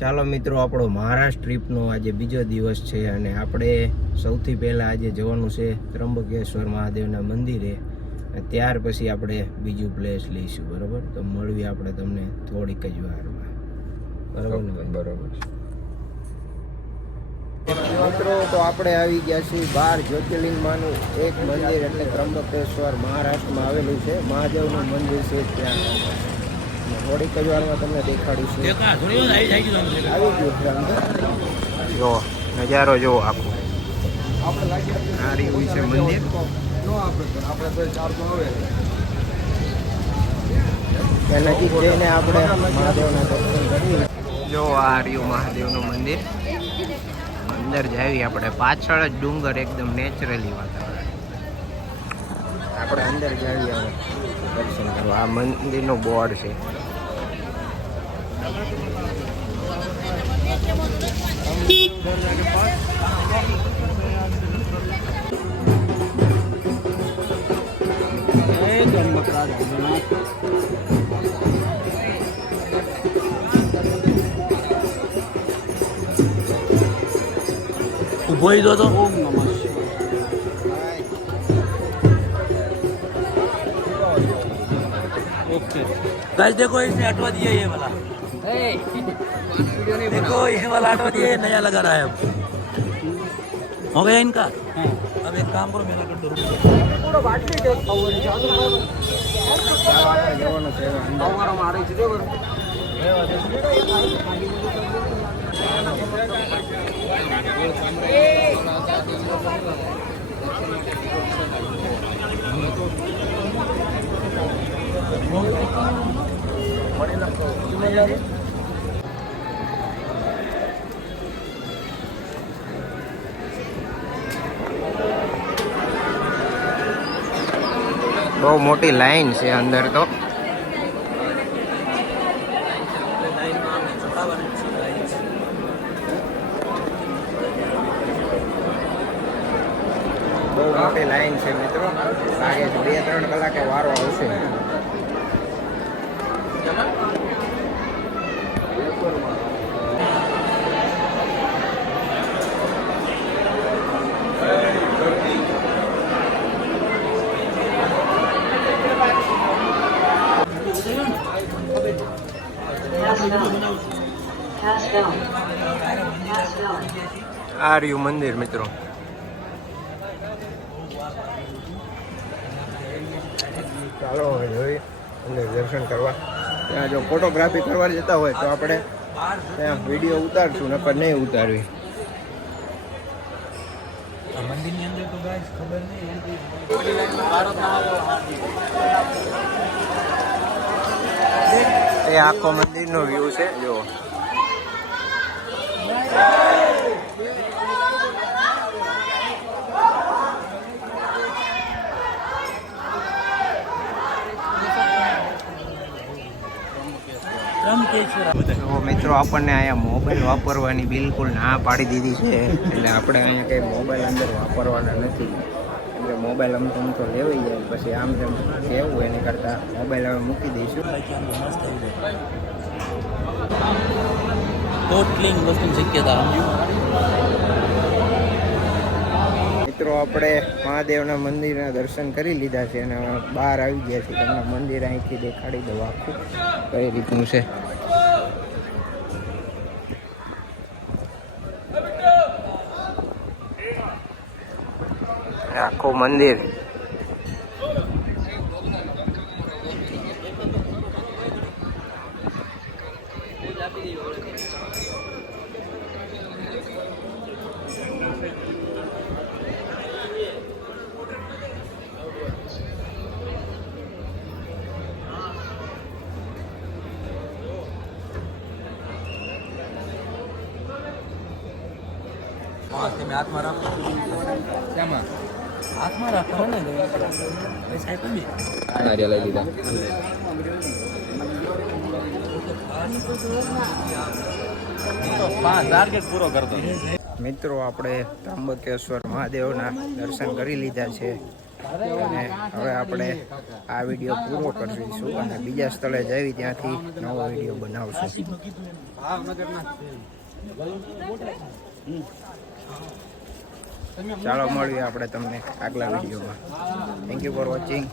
ચાલો મિત્રો, આપણો મહારાષ્ટ્ર ટ્રીપનો આજે બીજો દિવસ છે અને આપણે સૌથી પહેલાં આજે જવાનું છે ત્રંબકેશ્વર મહાદેવના મંદિરે. ત્યાર પછી આપણે બીજું પ્લેસ લઈશું. બરાબર, તો મળીએ આપણે તમને થોડીક જ વારમાં. બરાબર મિત્રો, તો આપણે આવી ગયા છીએ 12 જ્યોતિર્લિંગમાંનું એક મંદિર એટલે ત્રંબકેશ્વર મહારાષ્ટ્રમાં આવેલું છે. મહાદેવનું મંદિર છે ત્યાં. થોડીક જ વારમાં તમને દેખાડીશું. આવી ગયું છે અંદર. જો નજારો જો આખો આ રહ્યું છે મંદિર. ત્યાં નજીક જઈને આપણે મહાદેવના દર્શન કરીએ. જો આ રહ્યું મહાદેવનું મંદિર. અંદર જાવી આપણે, પાછળ જ ડુંગર, એકદમ નેચરલી વાતાવરણ. આપણે અંદર જાવી હવે દર્શન કરવા. આ મંદિરનું બોર્ડ છે. बोल दो तो ओम नमः ओके गाइस, देखो इसने हटवा दिया ये वाला। देखो ये वाला हटवा दिया, ये नया लगा रहा है। अब हो गया इनका। अब एक काम करो, मेरा कर दो। બહુ મોટી લાઈન છે અંદર તો. બહુ મોટી લાઈન છે મિત્રો. લાગે છે 2-3 કલાકે વારો આવશે. આ રહ્યું મંદિર મિત્રો. ચાલો હવે જોઈએ અંદર દર્શન કરવા. ત્યાં જો ફોટોગ્રાફી કરવા જતા હોય તો આપણે ત્યાં વિડીયો ઉતારશું, નકર નહીં ઉતારવી. મંદિરની અંદર તો ગાઈસ ખબર નહીં. એ આખો મંદિરનો વ્યૂ છે જો. તો મિત્રો, આપણને અહીંયા મોબાઈલ વાપરવાની બિલકુલ ના પાડી દીધી છે. એટલે આપણે અહીંયા કંઈ મોબાઈલ અંદર વાપરવાના નથી. કેમ કે મોબાઈલ આમ તો લેવાઈ જાય, પછી આમ તેમ કહેવું એની કરતાં મોબાઈલ હવે મૂકી દઈશું. મિત્રો, આપણે મહાદેવના મંદિરના દર્શન કરી લીધા છે અને બહાર આવી ગયા છે. તમને મંદિર અહીંથી દેખાડી દઉં આખું કઈ રીતનું છે. આખું મંદિર. હાથમાં રાખો. ક્યાંમાં હાથમાં રાખો ને પૈસા કમી લઈ લીધા. ટાર્ગેટ પૂરો કરતો. મિત્રો, આપણે ત્રંબકેશ્વર મહાદેવના દર્શન કરી લીધા છે અને હવે આપણે આ વિડીયો પૂરો કરીશું અને બીજા સ્થળે જઈ ત્યાંથી નવો વિડીયો બનાવશું. ચાલો મળીએ આપણે તમને આગલા વિડીયોમાં. Thank you for watching.